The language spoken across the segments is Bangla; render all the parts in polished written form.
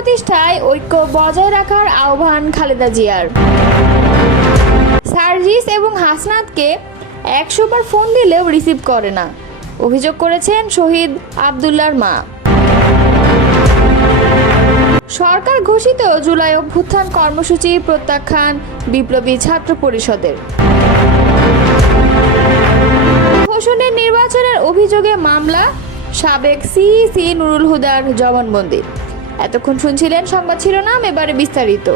প্রতিষ্ঠায় ঐক্য বজায় রাখার আহ্বান খালেদা জিয়ার। সার্জিস এবং হাসনাতকে 100 বার ফোন দিলেও রিসিভ করে না, অভিযোগ করেছেন শহীদ আব্দুল্লাহর মা। সরকার ঘোষিত জুলাই অভ্যুত্থান কর্মসূচি প্রত্যাখ্যান বিপ্লবী ছাত্র পরিষদের। হোসেনের নির্বাচনের অভিযোগে মামলা, সাবেক সিইসি নুরুল হুদার জবানবন্দি। এতক্ষণ শুনছিলেন সংবাদ শিরোনাম, এবারে বিস্তারিত।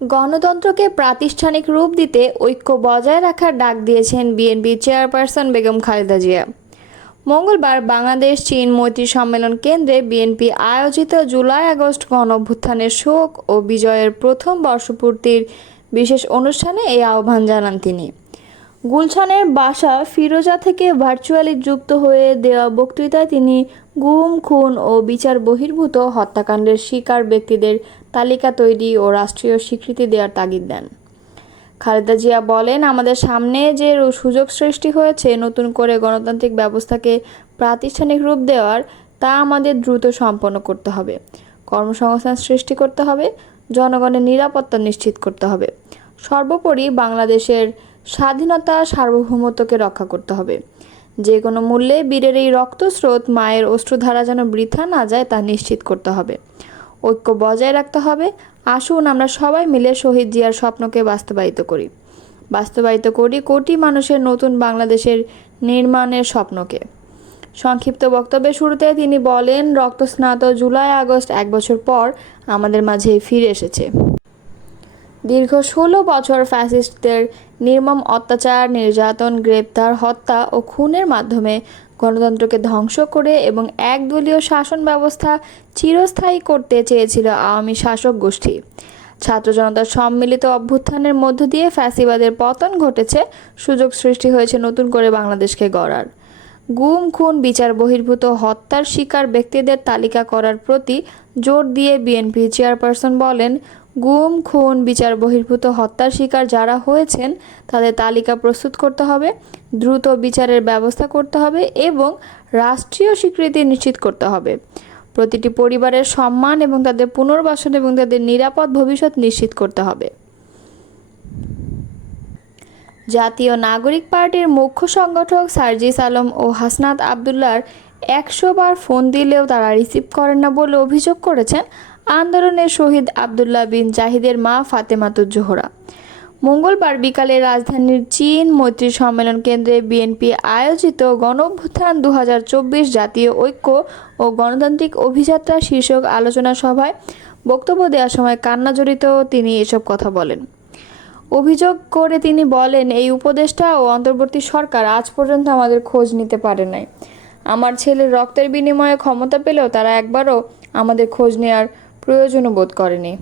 গণতন্ত্রকে প্রাতিষ্ঠানিক রূপ দিতে ঐক্য বজায় রাখার ডাক দিয়েছেন বিএনপি চেয়ারপারসন বেগম খালেদা জিয়া। মঙ্গলবার বাংলাদেশ চীন মৈত্রী সম্মেলন কেন্দ্রে বিএনপি আয়োজিত জুলাই আগস্ট গণঅভ্যুত্থানের শোক ও বিজয়ের প্রথম বর্ষপূর্তির বিশেষ অনুষ্ঠানে এই আহ্বান জানান তিনি। গুলশানের বাসা ফিরোজা থেকে ভার্চুয়ালি যুক্ত হয়ে দেওয়া বক্তৃতায় তিনি গুম, খুন ও বিচার বহির্ভূত হত্যাকাণ্ডের শিকার ব্যক্তিদের তালিকা তৈরি ও রাষ্ট্রীয় স্বীকৃতি দেওয়ার তাগিদ দেন। খালেদা জিয়া বলেন, আমাদের সামনে যে সুযোগ সৃষ্টি হয়েছে নতুন করে গণতান্ত্রিক ব্যবস্থাকে প্রাতিষ্ঠানিক রূপ দেওয়ার, তা আমাদের দ্রুত সম্পন্ন করতে হবে। কর্মসংস্থান সৃষ্টি করতে হবে, জনগণের নিরাপত্তা নিশ্চিত করতে হবে। সর্বোপরি বাংলাদেশের স্বাধীনতা সার্বভৌমত্বকে রক্ষা করতে হবে। যে কোনো মূল্যে বীরের এই রক্তস্রোত, মায়ের অশ্রুধারা যেন বৃথা না যায় তা নিশ্চিত করতে হবে। ঐক্য বজায় রাখতে হবে। আসুন আমরা সবাই মিলে শহীদ জিয়ার স্বপ্নকে বাস্তবায়িত করি কোটি মানুষের নতুন বাংলাদেশের নির্মাণের স্বপ্নকে। সংক্ষিপ্ত বক্তব্যের শুরুতে তিনি বলেন, রক্তস্নাত জুলাই আগস্ট 1 বছর পর আমাদের মাঝে ফিরে এসেছে। দীর্ঘ 16 বছর ফ্যাসিস্টদের নির্মম অত্যাচার, নির্যাতন, গ্রেপ্তার, হত্যা ও খুনের মাধ্যমে গণতন্ত্রকে ধ্বংস করে এবং একদলীয় শাসন ব্যবস্থা চিরস্থায়ী করতে চেয়েছিল আওয়ামী শাসক গোষ্ঠী। ছাত্র জনতার সম্মিলিত অভ্যুত্থানের মধ্য দিয়ে ফ্যাসিবাদের পতন ঘটেছে, সুযোগ সৃষ্টি হয়েছে নতুন করে বাংলাদেশকে গড়ার। গুম, খুন, বিচার বহির্ভূত হত্যার শিকার ব্যক্তিদের তালিকা করার প্রতি জোর দিয়ে বিএনপি চেয়ারপারসন বলেন, গুম, খুন, বিচার বহির্ভূত হত্যার শিকার যারা হয়েছেন তাদের তালিকা প্রস্তুত করতে হবে, দ্রুত বিচারের ব্যবস্থা করতে হবে এবং রাষ্ট্রীয় স্বীকৃতি নিশ্চিত করতে হবে। প্রতিটি পরিবারের সম্মান এবং তাদের পুনর্বাসন এবং তাদের নিরাপদ ভবিষ্যৎ নিশ্চিত করতে হবে। জাতীয় নাগরিক পার্টির মুখ্য সংগঠক সার্জিস আলম ও হাসনাত আব্দুল্লাহর 100 বার ফোন দিলেও তারা রিসিভ করেন না বলে অভিযোগ করেছেন আন্দোলনের শহীদ আব্দুল্লাহ বিন জাহিদের মা ফাতেমাতুজ জোহরা। মঙ্গলবার বিকালে রাজধানীর চীন মৈত্রী সম্মেলন কেন্দ্রে বিএনপি আয়োজিত গণঅভ্যুত্থান 2024 জাতীয় ঐক্য ও গণতান্ত্রিক অভিযাত্রা শীর্ষক আলোচনা সভায় বক্তব্য দেওয়ার সময় কান্নাজড়িত তিনি এসব কথা বলেন। অভিযোগ করে তিনি বলেন, এই উপদেষ্টা ও অন্তর্বর্তী সরকার আজ পর্যন্ত আমাদের খোঁজ নিতে পারে নাই। আমার ছেলের রক্তের বিনিময়ে ক্ষমতা পেলেও তারা একবারও আমাদের খোঁজ নেওয়ার প্রয়োজনও বোধ করেনি।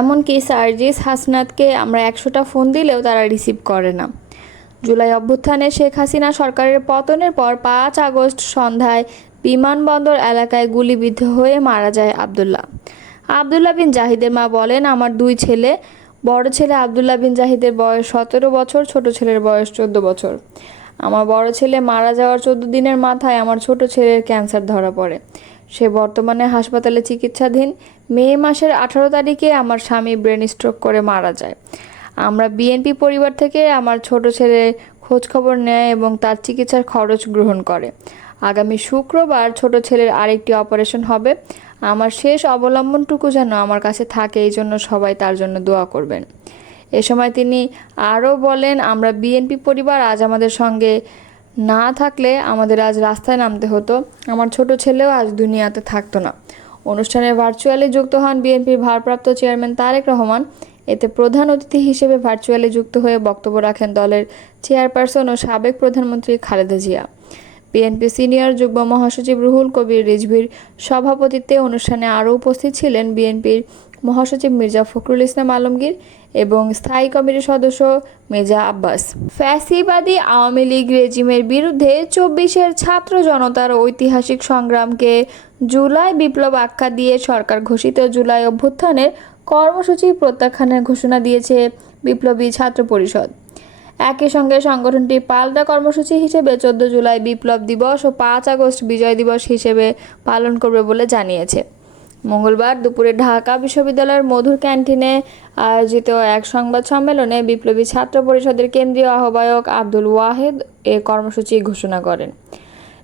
এমনকি সার্জিস, হাসনাতকে আমরা 100টা ফোন দিলেও তারা রিসিভ করে না। জুলাই অভ্যুত্থানে শেখ হাসিনা সরকারের পতনের পর 5 আগস্ট সন্ধ্যায় বিমানবন্দর এলাকায় গুলিবিদ্ধ হয়ে মারা যায় আব্দুল্লাহ বিন জাহিদের মা বলেন, আমার 2 ছেলে। বড় ছেলে আব্দুল্লাহ বিন জাহিদের বয়স 17 বছর, ছোট ছেলের বয়স 14 বছর। আমার বড় ছেলে মারা যাওয়ার 14 দিনের মাথায় আমার ছোট ছেলের ক্যান্সার ধরা পড়ে। সে বর্তমানে হাসপাতালে চিকিৎসাধীন। মে মাসের 18 তারিখে আমার স্বামী ব্রেন স্ট্রোক করে মারা যায়। আমরা বিএনপি পরিবার থেকে আমার ছোট ছেলে খোঁজখবর নেয় এবং তার চিকিৎসার খরচ গ্রহণ করে। আগামী শুক্রবার ছোট ছেলের আরেকটি অপারেশন হবে। আমার শেষ অবলম্বনটুকু যেন আমার কাছে থাকে, এই জন্য সবাই তার জন্য দোয়া করবেন। এ সময় তিনি আরও বলেন, আমরা বিএনপি পরিবার আজ আমাদের সঙ্গে না থাকলে আমাদের আজ রাস্তায় নামতে হতো। আমার ছোট ছেলেও আজ দুনিয়াতে থাকতো না। অনুষ্ঠানে ভার্চুয়ালি যুক্ত হন বিএনপির ভারপ্রাপ্ত চেয়ারম্যান তারেক রহমান। এতে প্রধান অতিথি হিসেবে ভার্চুয়ালি যুক্ত হয়ে বক্তব্য রাখেন দলের চেয়ারপারসন ও সাবেক প্রধানমন্ত্রী খালেদা জিয়া। বিএনপি সিনিয়র যুগ্ম মহাসচিব রুহুল কবির রিজভীর সভাপতিত্বে অনুষ্ঠানে আরও উপস্থিত ছিলেন বিএনপির মহাসচিব মির্জা ফখরুল ইসলাম আলমগীর এবং স্থায়ী কমিটির সদস্য মেজা আব্বাস। ফ্যাসিবাদী আওয়ামী লীগ রেজিমের বিরুদ্ধে 24-এর ছাত্র জনতার ঐতিহাসিক সংগ্রামকে জুলাই বিপ্লব আখ্যা দিয়ে সরকার ঘোষিত জুলাই অভ্যুত্থানের কর্মসূচি প্রত্যাখ্যানের ঘোষণা দিয়েছে বিপ্লবী ছাত্র পরিষদ। একই সঙ্গে সংগঠনটি পাল্টা কর্মসূচি হিসেবে 14 জুলাই বিপ্লব দিবস ও 5 আগস্ট বিজয় দিবস হিসেবে পালন করবে বলে জানিয়েছে। মঙ্গলবার দুপুরে ঢাকা বিশ্ববিদ্যালয়ের মধুর ক্যান্টিনে আয়োজিত এক সংবাদ সম্মেলনে বিপ্লবী ছাত্র পরিষদের কেন্দ্রীয় আহ্বায়ক আব্দুল ওয়াহেদ এ কর্মসূচি ঘোষণা করেন।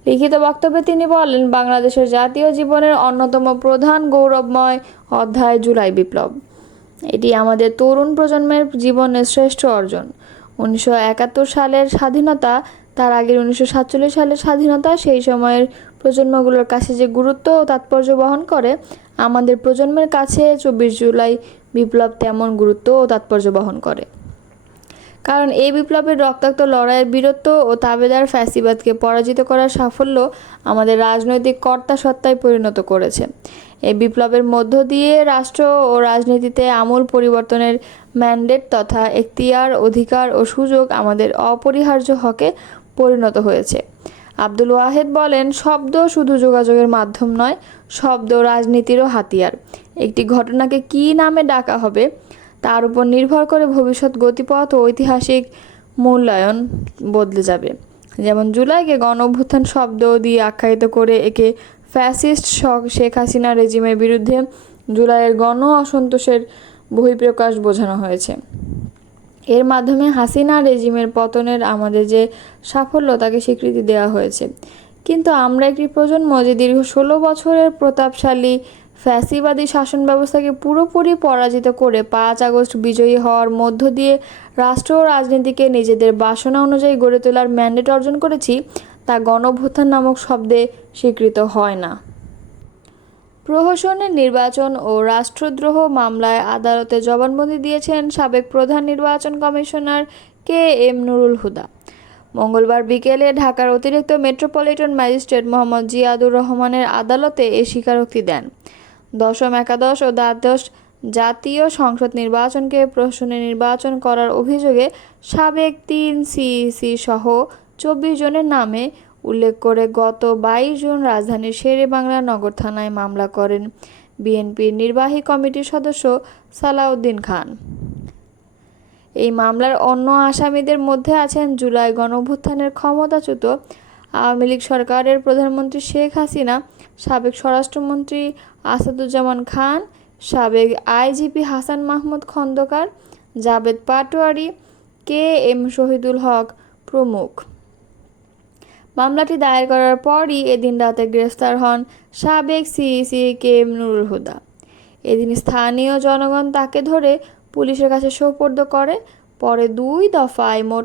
লিখিত বক্তব্যে তিনি বলেন, বাংলাদেশের জাতীয় জীবনের অন্যতম প্রধান গৌরবময় অধ্যায় জুলাই বিপ্লব। এটি আমাদের তরুণ প্রজন্মের জীবনের শ্রেষ্ঠ অর্জন। 1971 সালের স্বাধীনতা, তার আগের 1947 সালের স্বাধীনতা সেই সময়ের প্রজন্মগুলোর কাছে যে গুরুত্ব ও তাৎপর্য বহন করে, আমাদের প্রজন্মের কাছে 24 জুলাই বিপ্লব তেমন গুরুত্ব ও তাৎপর্য বহন করে। কারণ এই বিপ্লবের রক্তাক্ত লড়াইয়ের বীরত্ব ও তাবেদার ফ্যাসিবাদকে পরাজিত করার সাফল্য আমাদের রাজনৈতিক কর্তাসত্তায় পরিণত করেছে। এই বিপ্লবের মধ্য দিয়ে রাষ্ট্র ও রাজনীতিতে আমূল পরিবর্তনের ম্যান্ডেট তথা এখতিয়ার, অধিকার ও সুযোগ আমাদের অপরিহার্য হকে পরিণত হয়েছে। আব্দুল ওয়াহেদ বলেন, শব্দ শুধু যোগাযোগের মাধ্যম নয়, শব্দ রাজনীতিরও হাতিয়ার। একটি ঘটনাকে কী নামে ডাকা হবে তার উপর নির্ভর করে ভবিষ্যৎ গতিপথ ও ঐতিহাসিক মূল্যায়ন বদলে যাবে। যেমন জুলাইকে গণ অভ্যুত্থান শব্দ দিয়ে আখ্যায়িত করে একে ফ্যাসিস্ট শেখ হাসিনা রেজিমের বিরুদ্ধে জুলাইয়ের গণ অসন্তোষের বহিঃপ্রকাশ বোঝানো হয়েছে। এর মাধ্যমে হাসিনা রেজিমের পতনের আমাদের যে সাফল্য তাকে স্বীকৃতি দেওয়া হয়েছে। কিন্তু আমরা একটি প্রজন্ম যে দীর্ঘ 16 বছরের প্রতাপশালী ফ্যাসিবাদী শাসন ব্যবস্থাকে পুরোপুরি পরাজিত করে 5 আগস্ট বিজয়ী হওয়ার মধ্য দিয়ে রাষ্ট্র ও রাজনীতিকে নিজেদের বাসনা অনুযায়ী গড়ে তোলার ম্যান্ডেট অর্জন করেছি, তা গণঅভ্যুত্থান নামক শব্দে স্বীকৃত হয় না। প্রহসনের নির্বাচন ও রাষ্ট্রদ্রোহ মামলায় আদালতে জবানবন্দি দিয়েছেন সাবেক প্রধান নির্বাচন কমিশনার KM নুরুল হুদা। মঙ্গলবার বিকেলে ঢাকার অতিরিক্ত মেট্রোপলিটন ম্যাজিস্ট্রেট মোহাম্মদ জিয়াদুর রহমানের আদালতে এ স্বীকারোক্তি দেন। দশম, একাদশ ও দ্বাদশ জাতীয় সংসদ নির্বাচনকে প্রহসনে নির্বাচন করার অভিযোগে সাবেক 3 সিইসি সহ 24 জনের নামে উল্লেখ করে গত 22 জুন রাজধানীর শেরেবাংলা নগর থানায় মামলা করেন বিএনপির নির্বাহী কমিটির সদস্য সালাউদ্দিন খান। এই মামলার অন্য আসামিদের মধ্যে আছেন জুলাই গণঅভ্যুত্থানের ক্ষমতাচ্যুত আওয়ামী লীগ সরকারের প্রধানমন্ত্রী শেখ হাসিনা, সাবেক স্বরাষ্ট্রমন্ত্রী আসাদুজ্জামান খান, সাবেক আইজিপি হাসান মাহমুদ খন্দকার, জাবেদ পাটোয়ারি, KM শহীদুল হক প্রমুখ। মামলাটি দায়ের করার পরই এদিন রাতে গ্রেফতার হন সাবেক সিইসি KM নুরুল হুদা। এদিন স্থানীয় জনগণ তাকে ধরে পুলিশের কাছে সোপর্দ করে। পরে 2 দফায় মোট